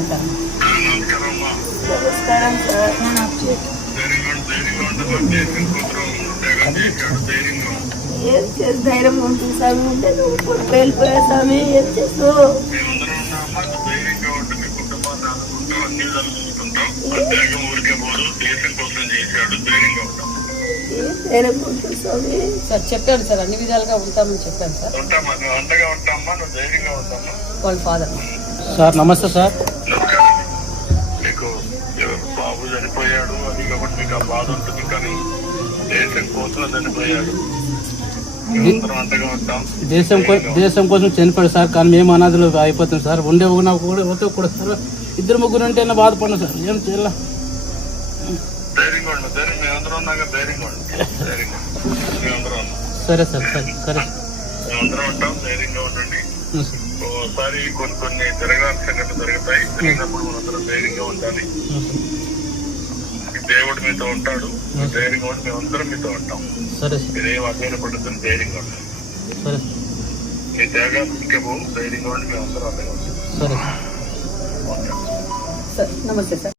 మాట్లాడతాను. నమస్కారం సార్. ఏం చేసి ధైర్యం ఉంటుంది స్వామి, ఉంటే నువ్వు కొడుకు వెళ్ళిపోయా స్వామి, ఏం చేస్తావు? ఏం ధైర్యం ఉంటుంది స్వామి? సార్ చెప్పాను సార్, అన్ని విధాలుగా ఉంటామని చెప్పాను సార్. వాళ్ళ ఫాదర్. సార్ నమస్తే సార్. మీకు బాబు చనిపోయాడు, అది కాబట్టి మీకు ఆ బాధ ఉంటుంది, కానీ దేశం కోసం చనిపోయాడు. దేశం కోసం చనిపోయాడు సార్, కానీ మేము అనాథలు అయిపోతాం సార్. ఉండే కూడా సార్, ఇద్దరు ముగ్గురు అంటే బాధపడినా సార్, ఏం చేయాల? ధైర్యంగా ఉండు, మేమందరం ఉన్నాక ధైర్యంగా ఉండు, మేమందరం ఉన్నాం. సరే సార్, సరే మేమందరం ఉంటాం, ధైర్యంగా ఉండండి. ఓసారి కొన్ని జరగాల్సిన సంఘటనలు జరుగుతాయి, జరిగినప్పుడు మనందరం ధైర్యంగా ఉండాలి. దేవుడు మీతో ఉంటాడు, ధైర్యంగా ఉండి మేమందరం మీతో ఉంటాం. మీరేం అధైర్యపడుతుంది, ధైర్యంగా ఉంటాం. మీ త్యాగాలు ఇంకేమో ధైర్యంగా ఉండి మేమందరం అదే ఉంటాం. నమస్తే సార్.